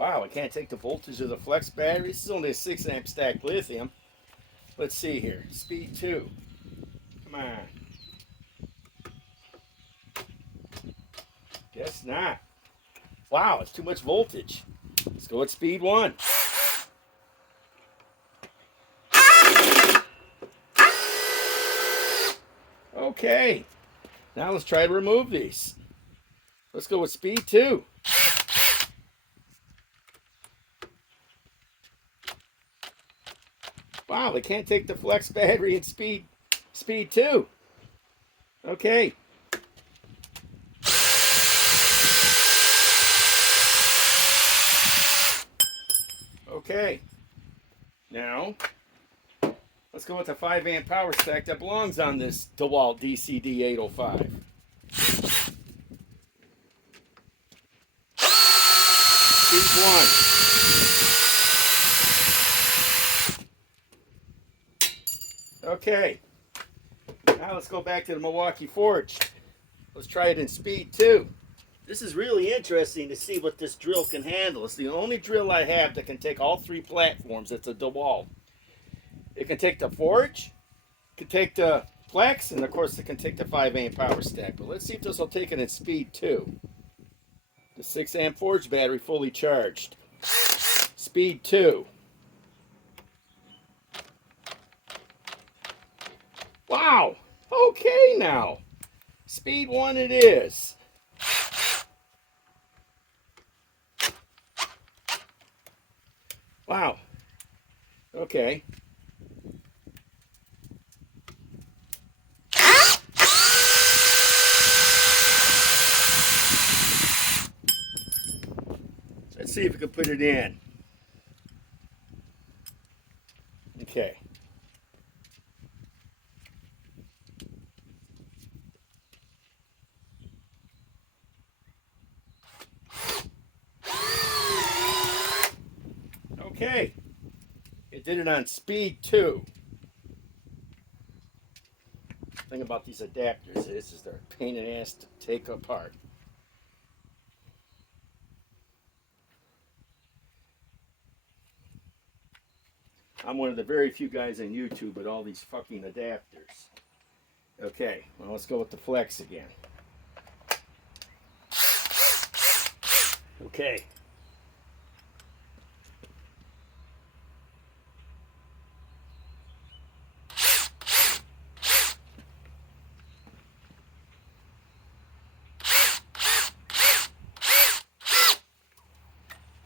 Wow, I can't take the voltage of the flex battery. This is only a 6 amp stacked lithium. Let's see here. Speed 2. Come on. Guess not. Wow, it's too much voltage. Let's go at speed 1. Okay. Now let's try to remove these. Let's go with speed 2. Wow, they can't take the flex battery at speed 2. Okay. Okay. Now, let's go with the 5 amp power stack that belongs on this DEWALT DCD 805. Speed 1. Okay. Now let's go back to the Milwaukee forge. Let's try it in speed 2. This is really interesting to see what this drill can handle. It's the only drill I have that can take all 3 platforms. It's a DEWALT. It can take the forge, it can take the flex, and of course it can take the 5 amp power stack. But let's see if this will take it in speed 2. The 6 amp forge battery fully charged. Speed 2. Wow. Okay now. Speed 1 it is. Wow. Okay. Let's see if we can put it in. Okay. Okay. It did it on speed 2. The thing about these adapters is they're a pain in the ass to take apart. I'm one of the very few guys on YouTube with all these fucking adapters. Okay, well, let's go with the flex again. Okay.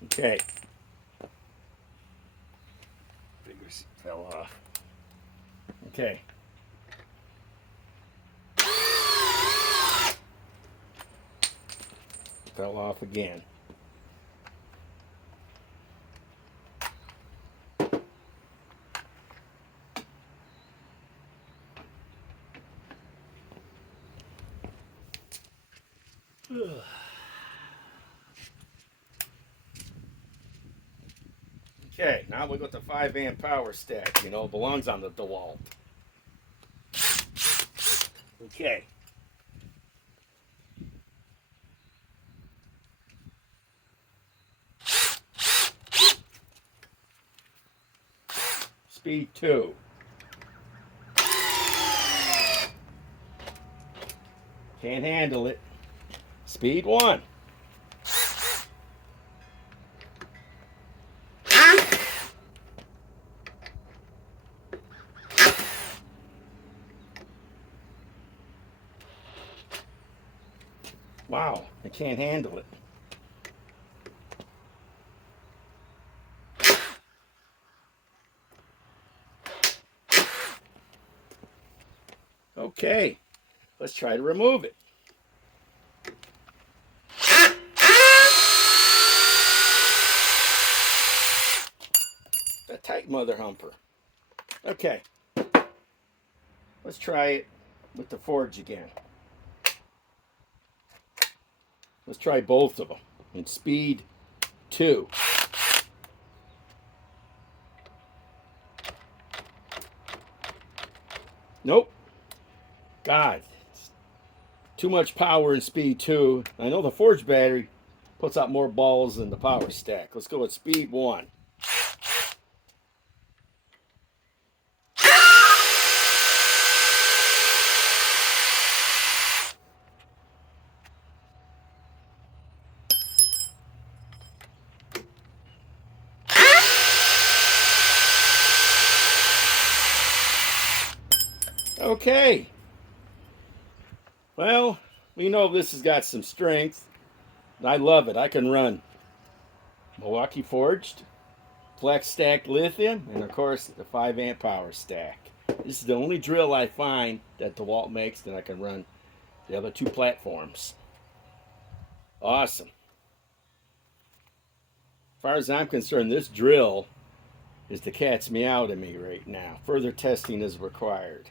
Okay. Fingers fell off. Okay. Fell off again. Okay, now we got the 5 amp power stack, you know, belongs on the DEWALT. Okay. Speed 2. Can't handle it. Speed 1. Wow, I can't handle it. Okay, let's try to remove it. A tight mother humper. Okay, let's try it with the forge again. Let's try both of them in speed 2. Nope. God, too much power in speed 2. I know the forge battery puts out more balls than the power stack. Let's go with speed 1. Okay. Well, we know this has got some strength. I love it. I can run Milwaukee forged, flex stacked lithium, and of course the 5-amp power stack. This is the only drill I find that DEWALT makes that I can run the other 2 platforms. Awesome. As far as I'm concerned, this drill is the cat's meow to me right now. Further testing is required.